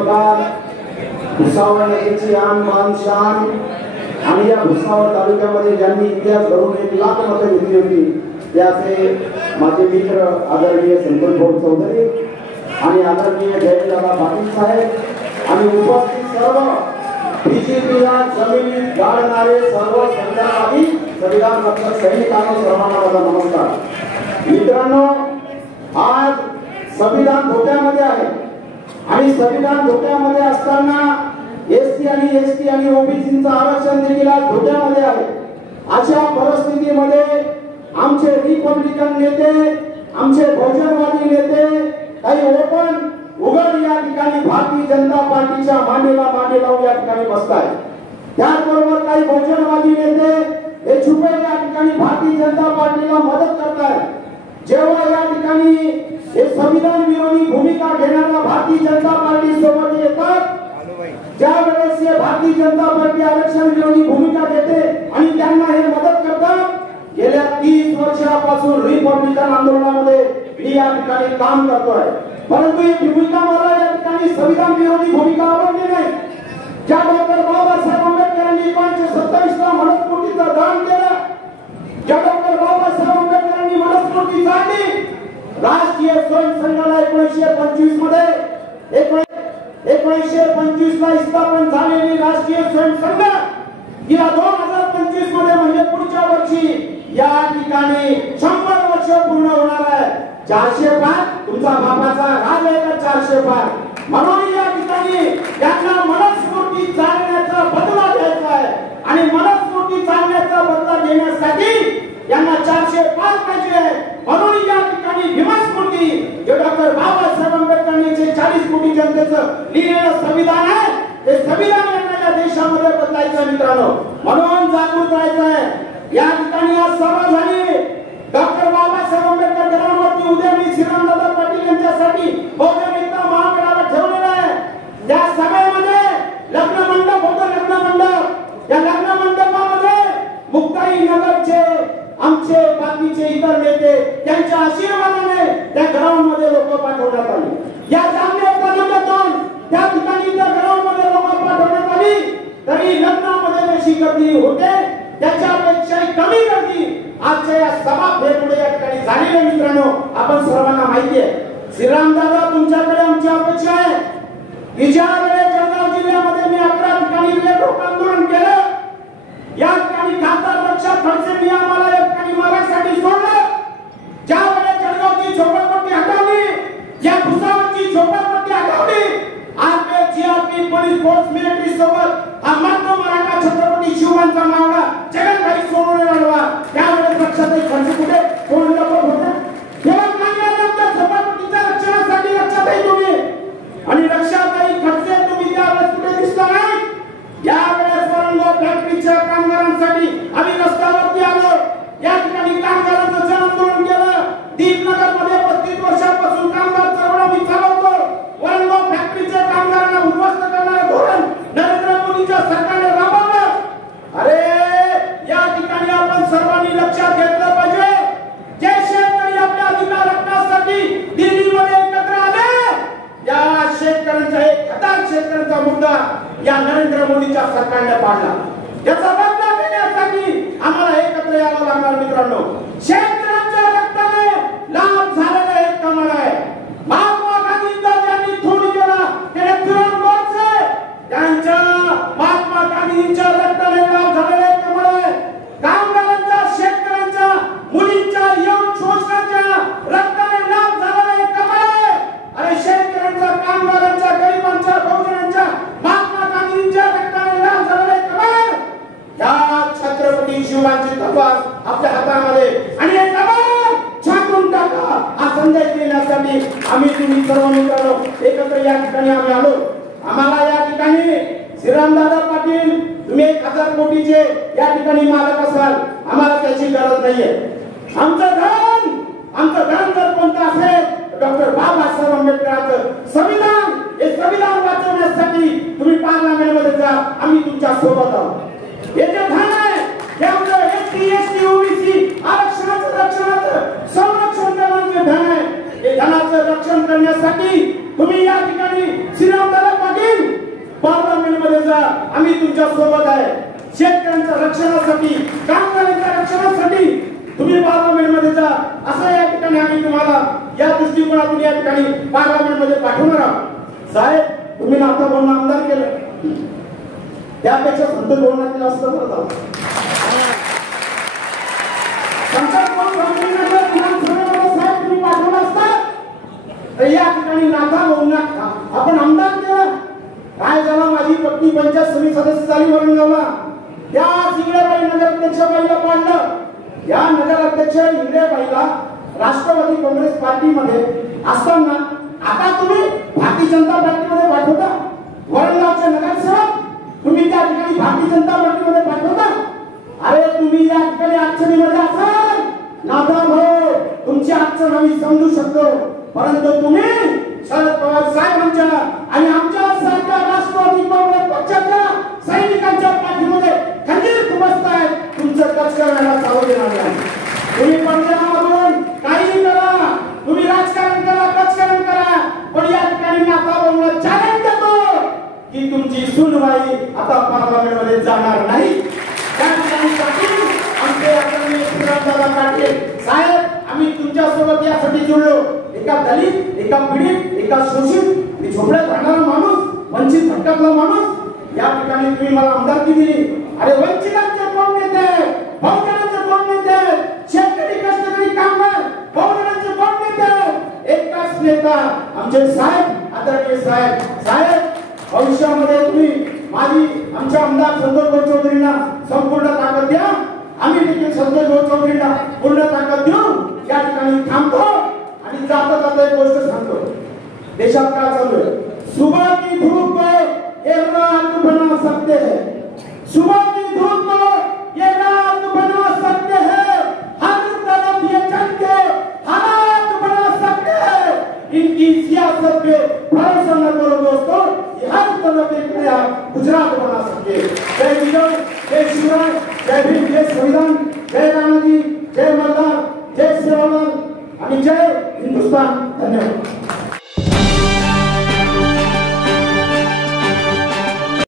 प्रकार भुसावळ नदीची आन मान शान आणि या भुसावळ तालुक्यामध्ये ज्यांनी इतिहास घडवून 1 लाख मतं घेतली होती ते असे माझे मित्र आदरणीय संतोष भाऊ चौधरी आणि आदरणीय जयदादा पाटील साहेब आणि उपस्थित सर्व बीजेपीला जमिनीत गाडणारे सर्व संविधानवादी संविधान रक्षक सैनिकांना सर्वांना माझा नमस्कार। मित्रांनो, आज संविधान धोक्यामध्ये आहे आणि संविधान धोक्यामध्ये असताना एससी आणि एसटी आणि ओबीसीचं आरक्षण देखील आज धोक्यामध्ये आहे। अशा परिस्थितीमध्ये आमचे रिपब्लिकन नेते, आमचे बहुजनवादी नेते काही ओपन उघड या ठिकाणी भारतीय जनता पार्टीच्या मांडीला मांडी लावून या ठिकाणी बसतायत। त्याचबरोबर काही बहुजनवादी नेते हे छुपे या ठिकाणी भारतीय जनता पार्टीला मदत करतायत। जेव्हा या ठिकाणी हे संविधान विरोधी भूमिका घेणारा भारतीय जनता पार्टी सोबत येतात, ज्यावेळेस हे भारतीय जनता पार्टी आरक्षण विरोधी भूमिका घेते आणि त्यांना हे मदत करतात। गेल्या 30 वर्षापासून रिपब्लिकन आंदोलनामध्ये मी या ठिकाणी काम करतोय, परंतु ही भूमिका मला या ठिकाणी संविधान विरोधी भूमिका आवडली नाही। ज्या डॉक्टर बाबासाहेब आंबेडकरांनी 1927ला मनुस्मृतीचं दान केलं, ज्या डॉक्टर बाबासाहेब आंबेडकरांनी मनुस्मृती जाणली, राष्ट्रीय स्वयंसेवकाला 1925 मध्ये 1925 ला स्थापन झालेली राष्ट्रीय स्वयंसेवक या 2025 मध्ये म्हणजे पुढच्या वर्षी या ठिकाणी 100 वर्ष पूर्ण होणार आहे। 405 तुमचा बापाचा राज आहे का 405? म्हणून या ठिकाणी त्यांना मनुस्मृती जाणण्याचा बदला घ्यायचा आहे आणि मनुस्मृती जाणण्याचा बदला घेण्यासाठी यांना 405 पाहिजे। म्हणून या ठिकाणी भीमस्मृती जे डॉक्टर बाबासाहेब आंबेडकरांनी 40 कोटी जनतेचं लिहिलेलं संविधान आहे, ते संविधान यांना या देशामध्ये बदलायचं मित्रांनो। म्हणून जागृत राहायचं आहे। या ठिकाणी आज सभा झाली, डॉक्टर बाबासाहेब आंबेडकर घरावरती उद्या मी श्रीरामदादा पाटील यांच्यासाठी बहुजन एकता महामेळावा ठेवलेला आहे। त्या सभेमध्ये लग्न मंडप होतं, लग्न मंडप। या लग्न मंडपामध्ये मुक्ताई नगरचे आमचे बाकीचे इतर नेते त्यांच्या आशीर्वादाने त्या ग्राउंडमध्ये लोक पाठवण्यात आली। या जामनेर तालुक्यातून त्या ठिकाणी त्या ग्राउंडमध्ये लोक पाठवण्यात आली, तरी लग्नामध्ये जशी गर्दी होते त्याच्यापेक्षाही कमी गर्दी आजच्या या सभा फेरीमुळे या ठिकाणी झालेली मित्रांनो, आपण सर्वांना माहिती आहे। श्रीरामदादा, तुमच्याकडे आमची अपेक्षा आहे की ज्या वेळेस जळगाव जिल्ह्यामध्ये मी 11 ठिकाणी बेरोक आंदोलन केलं, या ठिकाणी खासदार रक्षा खडसेंनी आम्हाला या ठिकाणी मारायसाठी सोडलं। ज्या वेळेस जळगावची झोपडपट्टी हटवली, या भुसावळची झोपडपट्टी हटवली, army, GRP, police force, military सोबत हा मात्र मराठा छत्रपती शिवाजीचा मावळा जगात सोडून आला। त्यावेळेस रक्षाताई खडसे कुठे कोण लोक होते? तेव्हा काँग्रेसच्या झोपडपट्टीच्या रक्षणासाठी रक्षाताई तुम्ही आणि रक्षाताई खडसे तुम्ही त्यावेळेस कुठे दिसला नाही। यावेळेस वरंगो फॅक्टरीच्या कामगारांसाठी आम्ही रस्त्यावरती आलो, या ठिकाणी कामगारांचं जन आंदोलन केलं। दीपनगर मध्ये 35 वर्षांपासून कामगार चळवळ आम्ही चालवतो। वरंगो फॅक्टरीच्या कामगारांना उद्ध्वस्त करणारे धोरण नरेंद्र मोदीच्या सरकारने राबवलं। अरे या ठिकाणी आपण सर्वांनी लक्षात घेतलं पाहिजे, जे शेतकरी आपल्या अधिकार रक्षणासाठी दिल्लीमध्ये एकत्र आले, या शेतकऱ्यांचा 1000 शेतकऱ्यांचा मुद्दा या नरेंद्र मोदीच्या सरकारने पाडला। याचा बदला घेण्यासाठी आम्हाला एकत्र यावं लागणार मित्रांनो। शेतकऱ्यांच्या रक्ताने लाभ झालेला एक कमळ आहे। महात्मा गांधींचा ज्यांनी खून केला त्याने फिरोज गोडसे, त्यांच्या महात्मा गांधींच्या रक्ताने लाभ झालेला एक कमळ आहे। कामगारांच्या, शेतकऱ्यांच्या, मुलींच्या यौन शोषणाच्या रक्ताने लाभ झालेला एक कमळ आहे। अरे शेतकऱ्यांच्या, कामगारांच्या, गरिबांच्या, बहुजनांच्या महात्मा गांधींच्या रक्ताने लाभ झालेला एक कमळ आहे। या छत्रपती शिवाजी तलवार आपल्या हातामध्ये आणि हे कमळ छाटून टाका हा संदेश देण्यासाठी आम्ही तुम्ही सर्व मित्रांनो एकत्र या ठिकाणी आम्ही आलो। आम्हाला या ठिकाणी श्रीरामदादा पाटील, तुम्ही 1000 कोटीचे या ठिकाणी मालक असाल, आम्हाला त्याची गरज नाहीये। आमचं धन जर कोणतं असेल डॉक्टर बाबासाहेब आंबेडकरांचं संविधान, हे संविधान वाचवण्यासाठी तुम्ही पार्लमेंटमध्ये जा, आम्ही तुमच्या सोबत आहोत। हे जे धन आहे हे आमचं एसटी, एसटी, ओबीसी आरक्षणाचं रक्षणाचं संरक्षण करण्याचे धन आहे। हे धनाचं रक्षण करण्यासाठी तुम्ही या ठिकाणी श्रीरामदादा पाटील आम्ही तुमच्या सोबत आहे. शेतकऱ्यांच्या रक्षणासाठी, कामगारांच्या रक्षणासाठी तुम्ही पार्लमेंटमध्ये जा, असं या ठिकाणी आम्ही तुम्हाला या दृष्टिकोनातून या ठिकाणी पार्लमेंटमध्ये पाठवणार आहोत. साहेब, तुम्ही नाथा बोलणं आमदार केलं, त्यापेक्षा संत बोलणं केलं असतं तर जाऊ. साहेब तुम्ही पाठवलं असतात तर या ठिकाणी नाथा बोलणं आपण आमदार केलं. काय झाला, माझी पत्नी पंचायत समिती सदस्य झाली म्हणून गावला, त्या इंगळेबाई नगराध्यक्षबाईला पाडलं. या नगराध्यक्ष इंगळेबाईला राष्ट्रवादी काँग्रेस पार्टीमध्ये असताना आता तुम्ही भारतीय जनता पार्टीमध्ये पाठवता. वरणगावचे नगरसेवक तुम्ही त्या ठिकाणी भारतीय जनता पार्टीमध्ये पाठवता. अरे तुम्ही या ठिकाणी अडचणीमध्ये असाल नाथा भाऊ, तुमची अडचण आम्ही समजू शकतो, परंतु तुम्ही शरद पवार साहेबांच्या आणि आमच्या सारख्या राष्ट्रवादी काँग्रेस पक्षाच्या सैनिकांच्या पाठीमध्ये खंजीर खुपसताय. तुमचं कच करायला चालू देणार नाही. तुम्ही पंजाबमधून काही करा, तुम्ही राजकारण करा, कचकरण करा, पण या ठिकाणी नाथा भाऊला चॅलेंज देतो की तुमची सुनवाई आता पार्लमेंटमध्ये जाणार नाही. त्या ठिकाणी आमचे आदरणीय श्रीरामदादा काटे साहेब, आम्ही तुमच्या सोबत यासाठी जुळलो. एका दलित, एका पीडित, एका शोषित, झोपड्यात राहणारा माणूस, वंचित घटकातला माणूस, या ठिकाणी तुम्ही मला आमदारकी दिली. अरे वंचितांचे कोण नेते, बहुजनांचे कोण नेते, शेतकरी, कष्टकरी, कामगार, बहुजनांचे कोण नेते, एकाच नेता आमचे साहेब, आदरणीय साहेब. साहेब, भविष्यामध्ये तुम्ही आमच्या आमदार संतोष चौधरींना संपूर्ण ताकद द्या. आम्ही देखील संतोष चौधरींना पूर्ण ताकद देऊ. या ठिकाणी थांबतो आणि जाता जाता एक गोष्ट सांगतो. देशात काय चालू आहे? सुबह की धूप को ये रात बना सकते हैं, सुबह की धूप को ये रात बना सकते हैं, हर तरफ ये चलते हालात बना सकते हैं. इनकी सियासत पे भरोसा न करो दोस्तों, ये हर तरफ एक नया गुजरात बना सकते हैं. जय विजय, जय शिवराय, जय भीम, जय संविधान, जय राणाजी, जय मल्हार, जय सेवालाल आणि जय हिंदुस्तान. धन्यवाद.